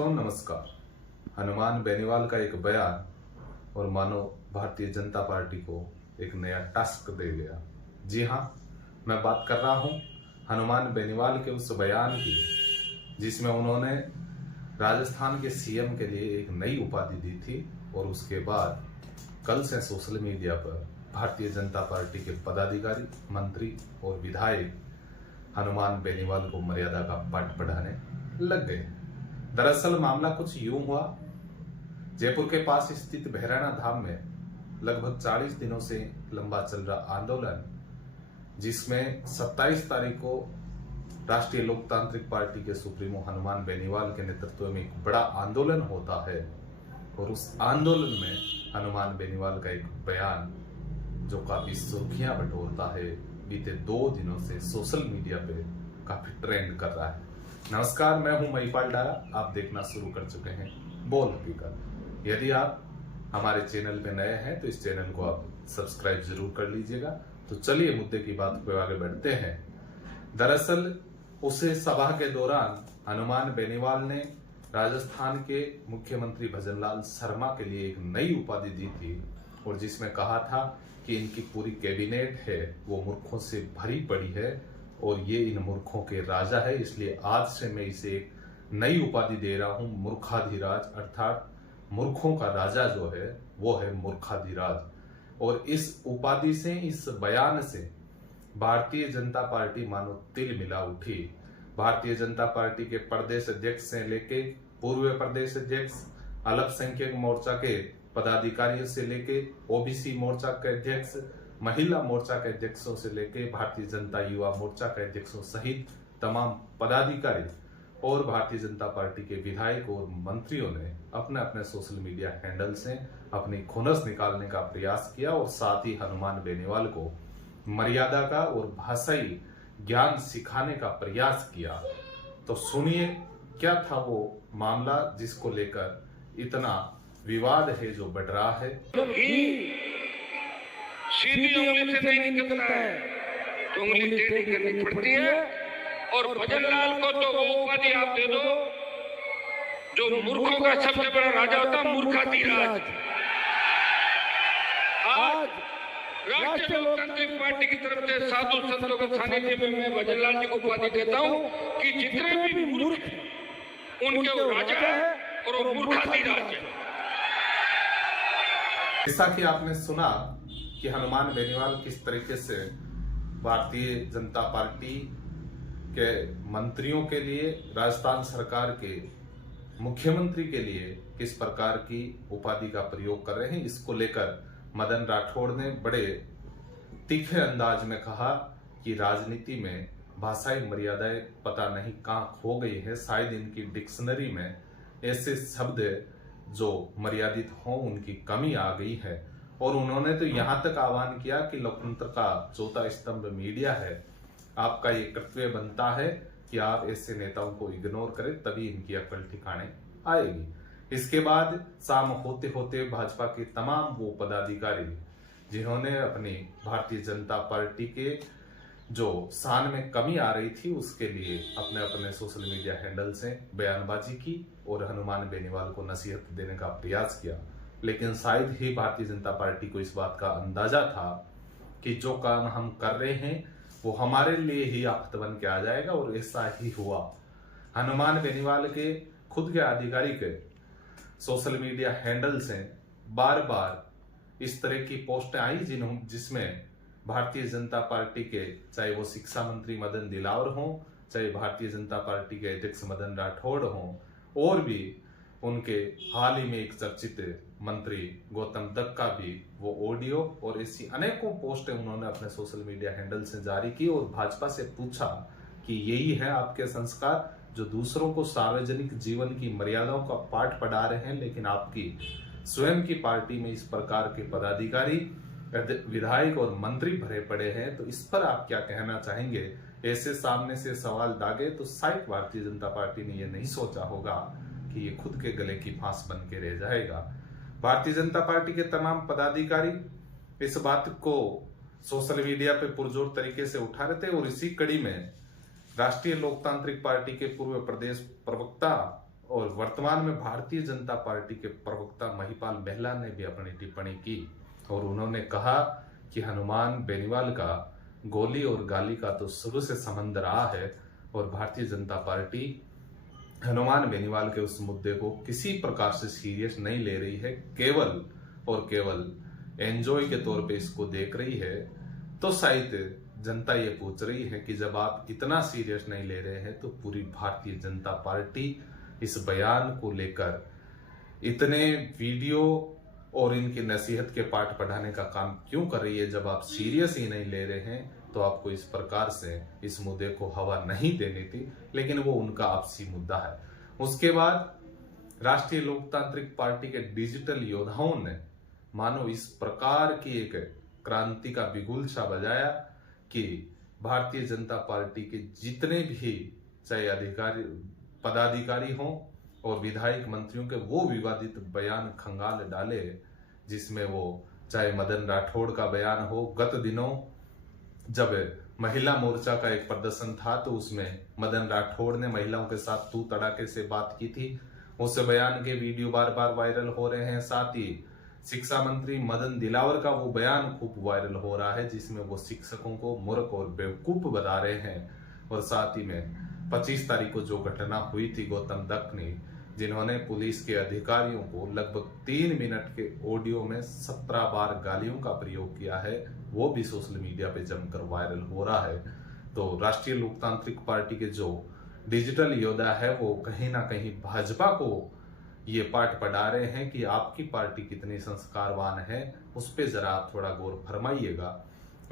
दोस्तों नमस्कार। हनुमान बेनीवाल का एक बयान और मानो भारतीय जनता पार्टी को एक नया टास्क दे गया। जी हाँ, मैं बात कर रहा हूँ हनुमान बेनीवाल के उस बयान की जिसमें उन्होंने राजस्थान के सीएम के लिए एक नई उपाधि दी थी और उसके बाद कल से सोशल मीडिया पर भारतीय जनता पार्टी के पदाधिकारी, मंत्री और विधायक हनुमान बेनीवाल को मर्यादा का पाठ पढ़ाने लग गए। दरअसल मामला कुछ यूं हुआ, जयपुर के पास स्थित भैराना धाम में लगभग 40 दिनों से लंबा चल रहा आंदोलन, जिसमें 27 तारीख को राष्ट्रीय लोकतांत्रिक पार्टी के सुप्रीमो हनुमान बेनीवाल के नेतृत्व में एक बड़ा आंदोलन होता है और उस आंदोलन में हनुमान बेनीवाल का एक बयान जो काफी सुर्खियां बटोरता है, बीते 2 दिनों से सोशल मीडिया पे काफी ट्रेंड कर रहा है। नमस्कार, मैं हूं महिपाल डारा। आप देखना शुरू कर चुके हैं बोल हकीकत। यदि आप हमारे चैनल पे नए हैं तो इस चैनल को आप सब्सक्राइब जरूर कर लीजिएगा। तो चलिए मुद्दे की बात पे आगे बढ़ते हैं। दरअसल उसे सभा के दौरान हनुमान बेनीवाल ने राजस्थान के मुख्यमंत्री भजनलाल शर्मा के लिए एक नई उपाधि दी थी और जिसमें कहा था कि इनकी पूरी कैबिनेट है वो मूर्खों से भरी पड़ी है और ये इन मूर्खों के राजा है, इसलिए आज से मैं इसे एक नई उपाधि दे रहा हूं, मूर्खाधिराज। अर्थात मूर्खों का राजा जो है वो है मूर्खाधिराज। और इस उपाधि से, इस बयान से भारतीय जनता पार्टी मानो तिल मिला उठी। भारतीय जनता पार्टी के प्रदेश अध्यक्ष से लेके पूर्व प्रदेश अध्यक्ष, अल्पसंख्यक मोर्चा के पदाधिकारियों से लेके ओबीसी मोर्चा के अध्यक्ष, महिला मोर्चा के अध्यक्षों से लेके भारतीय जनता युवा मोर्चा के अध्यक्षों सहित तमाम पदाधिकारी और भारतीय जनता पार्टी के विधायक और मंत्रियों ने अपने अपने सोशल मीडिया हैंडल से अपनी खुनस निकालने का प्रयास किया और साथ ही हनुमान बेनीवाल को मर्यादा का और भाषाई ज्ञान सिखाने का प्रयास किया। तो सुनिए क्या था वो मामला जिसको लेकर इतना विवाद है जो बढ़ रहा है। सीधी उंगली से नहीं निकलता है तो उंगली टेढ़ी करनी पड़ती है। और भजनलाल को तो वो उपाधि आप दे दो जो मूर्खों का सबसे बड़ा राजा होता, मूर्खाधिराज। आज राष्ट्रीय लोकतांत्रिक पार्टी की तरफ से साधु संतों के सानिध्य में मैं भजनलाल जी को उपाधि देता हूं कि जितने भी मूर्ख उनके वो राजा है और वो मूर्खाधिराज है। जैसा कि आपने सुना कि हनुमान बेनीवाल किस तरीके से भारतीय जनता पार्टी के मंत्रियों के लिए, राजस्थान सरकार के मुख्यमंत्री के लिए किस प्रकार की उपाधि का प्रयोग कर रहे हैं, इसको लेकर मदन राठौड़ ने बड़े तीखे अंदाज में कहा कि राजनीति में भाषाई मर्यादाएं पता नहीं कहां खो गई है। शायद इनकी डिक्शनरी में ऐसे शब्द जो मर्यादित हों उनकी कमी आ गई है। और उन्होंने तो यहां तक आह्वान किया कि लोकतंत्र का चौथा स्तंभ मीडिया है, आपका ये कर्तव्य बनता है कि आप ऐसे नेताओं को इग्नोर करें, तभी इनकी अकल ठिकाने आएगी। इसके बाद शाम होते होते भाजपा के तमाम वो पदाधिकारी जिन्होंने अपनी भारतीय जनता पार्टी के जो शान में कमी आ रही थी उसके लिए अपने अपने सोशल मीडिया हैंडल से बयानबाजी की और हनुमान बेनीवाल को नसीहत देने का प्रयास किया। लेकिन शायद ही भारतीय जनता पार्टी को इस बात का अंदाजा था कि जो काम हम कर रहे हैं वो हमारे लिए ही आफत बन के आ जाएगा और ऐसा ही हुआ। हनुमान बेनीवाल के खुद के आधिकारिक सोशल मीडिया हैंडल से बार बार इस तरह की पोस्टें आई जिसमें भारतीय जनता पार्टी के, चाहे वो शिक्षा मंत्री मदन दिलावर हों, चाहे भारतीय जनता पार्टी के अध्यक्ष मदन राठौड़ हों, और भी उनके हाल ही में एक चर्चित मंत्री गौतम दत्त का भी वो ऑडियो और ऐसी अनेकों पोस्टें उन्होंने अपने सोशल मीडिया हैंडल से जारी की और भाजपा से पूछा कि यही है आपके संस्कार जो दूसरों को सार्वजनिक जीवन की मर्यादाओं का पाठ पढ़ा रहे हैं, लेकिन आपकी स्वयं की पार्टी में इस प्रकार के पदाधिकारी, विधायक और मंत्री भरे पड़े हैं, तो इस पर आप क्या कहना चाहेंगे। ऐसे सामने से सवाल दागे तो शायद भारतीय जनता पार्टी ने यह नहीं सोचा होगा कि ये खुद के गले की फांस बन के रह जाएगा। भारतीय जनता पार्टी के तमाम पदाधिकारी इस बात को सोशल मीडिया पे पुरजोर तरीके से उठा रहे थे और इसी कड़ी में राष्ट्रीय लोकतांत्रिक पार्टी के पूर्व प्रदेश प्रवक्ता और वर्तमान में भारतीय जनता पार्टी के प्रवक्ता महिपाल महला ने भी अपनी टिप्पणी की और उन्होंने कहा कि हनुमान बेनीवाल का गोली और गाली का तो शुरू से संबंध रहा है और भारतीय जनता पार्टी हनुमान बेनीवाल के उस मुद्दे को किसी प्रकार से सीरियस नहीं ले रही है, केवल और केवल एंजॉय के तौर पे इसको देख रही है। तो शायद जनता ये पूछ रही है कि जब आप इतना सीरियस नहीं ले रहे हैं तो पूरी भारतीय जनता पार्टी इस बयान को लेकर इतने वीडियो और इनकी नसीहत के पाठ पढ़ाने का काम क्यों कर रही है। जब आप सीरियस ही नहीं ले रहे हैं तो आपको इस प्रकार से इस मुद्दे को हवा नहीं देनी थी, लेकिन वो उनका आपसी मुद्दा है। उसके बाद राष्ट्रीय लोकतांत्रिक पार्टी के डिजिटल योद्धाओं ने मानो इस प्रकार की एक क्रांति का बिगुल सा बजाया कि भारतीय जनता पार्टी के जितने भी चाहे अधिकारी पदाधिकारी हों और विधायक मंत्रियों के वो विवादित बयान खंगाल डाले, जिसमें वो चाहे मदन राठौड़ का बयान हो। गत दिनों जब महिला मोर्चा का एक प्रदर्शन था तो उसमें मदन राठौड़ ने महिलाओं के साथ तू तड़ाके से बात की थी, उस बयान के वीडियो बार बार वायरल हो रहे हैं। साथ ही शिक्षा मंत्री मदन दिलावर का वो बयान खूब वायरल हो रहा है जिसमें वो शिक्षकों को मूर्ख और बेवकूफ बता रहे हैं। और साथ ही में 25 तारीख को जो घटना हुई थी गौतम दत्त जिन्होंने पुलिस के अधिकारियों को लगभग 3 मिनट के ऑडियो में 17 बार गालियों का प्रयोग किया है, वो भी सोशल मीडिया पे जमकर वायरल हो रहा है। तो राष्ट्रीय लोकतांत्रिक पार्टी के जो डिजिटल योद्धा है वो कहीं ना कहीं भाजपा को ये पाठ पढ़ा रहे हैं कि आपकी पार्टी कितनी संस्कारवान है, उस पर जरा आप थोड़ा गौर फरमाइएगा।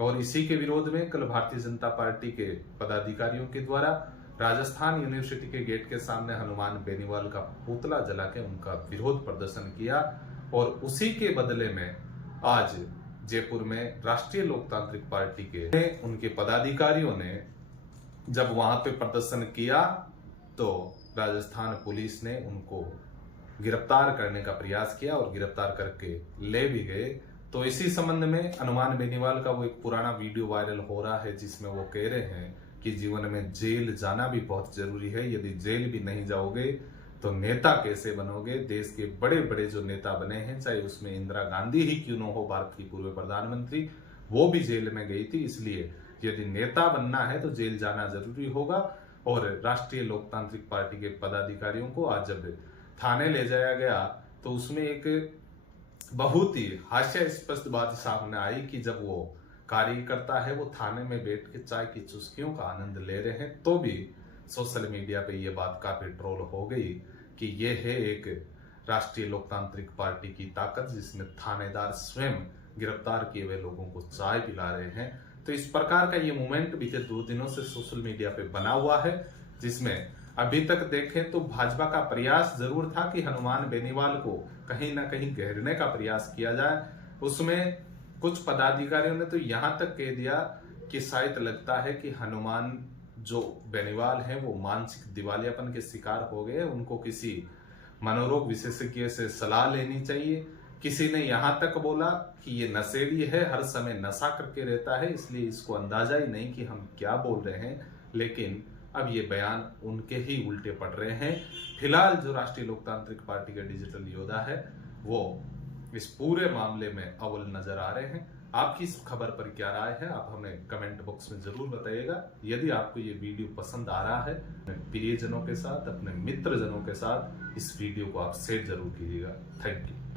और इसी के विरोध में कल भारतीय जनता पार्टी के पदाधिकारियों के द्वारा राजस्थान यूनिवर्सिटी के गेट के सामने हनुमान बेनीवाल का पुतला जला के उनका विरोध प्रदर्शन किया। और उसी के बदले में आज जयपुर में राष्ट्रीय लोकतांत्रिक पार्टी के उनके पदाधिकारियों ने जब वहां पे प्रदर्शन किया तो राजस्थान पुलिस ने उनको गिरफ्तार करने का प्रयास किया और गिरफ्तार करके ले भी गए। तो इसी संबंध में हनुमान बेनीवाल का वो एक पुराना वीडियो वायरल हो रहा है जिसमें वो कह रहे हैं कि जीवन में जेल जाना भी बहुत जरूरी है, यदि जेल भी नहीं जाओगे तो नेता कैसे बनोगे। देश के बड़े बड़े जो नेता बने हैं, चाहे उसमें इंदिरा गांधी ही क्यों न हो, भारत की पूर्व प्रधानमंत्री, वो भी जेल में गई थी। इसलिए यदि नेता बनना है तो जेल जाना जरूरी होगा। और राष्ट्रीय लोकतांत्रिक पार्टी के पदाधिकारियों को आज जब थाने ले जाया गया तो उसमें एक बहुत ही हास्यास्पद बात सामने आई कि जब वो कार्यकर्ता है वो थाने में बैठ के चाय की चुस्कियों का आनंद ले रहे हैं, तो भी सोशल मीडिया पे ये बात काफी ट्रोल हो गई कि ये है एक राष्ट्रीय लोकतांत्रिक पार्टी की ताकत जिसमें थानेदार स्वयं गिरफ्तार किए हुए लोगों को चाय पिला रहे हैं। तो इस प्रकार का ये मूवमेंट बीते 2 दिनों से सोशल मीडिया पे बना हुआ है, जिसमें अभी तक देखें तो भाजपा का प्रयास जरूर था कि हनुमान बेनीवाल को कहीं ना कहीं घेरने का प्रयास किया जाए। उसमें कुछ पदाधिकारियों ने तो यहां तक कह दिया कि शायद लगता है कि हनुमान जो बेनीवाल हैं वो मानसिक दिवालियापन के शिकार हो गए, उनको किसी मनोरोग विशेषज्ञ से सलाह लेनी चाहिए। किसी ने यहां तक बोला कि ये नशेड़ी है, हर समय नशा करके रहता है, इसलिए इसको अंदाजा ही नहीं कि हम क्या बोल रहे हैं। लेकिन अब ये बयान उनके ही उल्टे पड़ रहे हैं। फिलहाल जो राष्ट्रीय लोकतांत्रिक पार्टी के डिजिटल योद्धा है वो इस पूरे मामले में अव्वल नजर आ रहे हैं। आपकी इस खबर पर क्या राय है आप हमें कमेंट बॉक्स में जरूर बताइएगा। यदि आपको ये वीडियो पसंद आ रहा है अपने प्रियजनों के साथ, अपने मित्रजनों के साथ इस वीडियो को आप शेयर जरूर कीजिएगा। Thank you.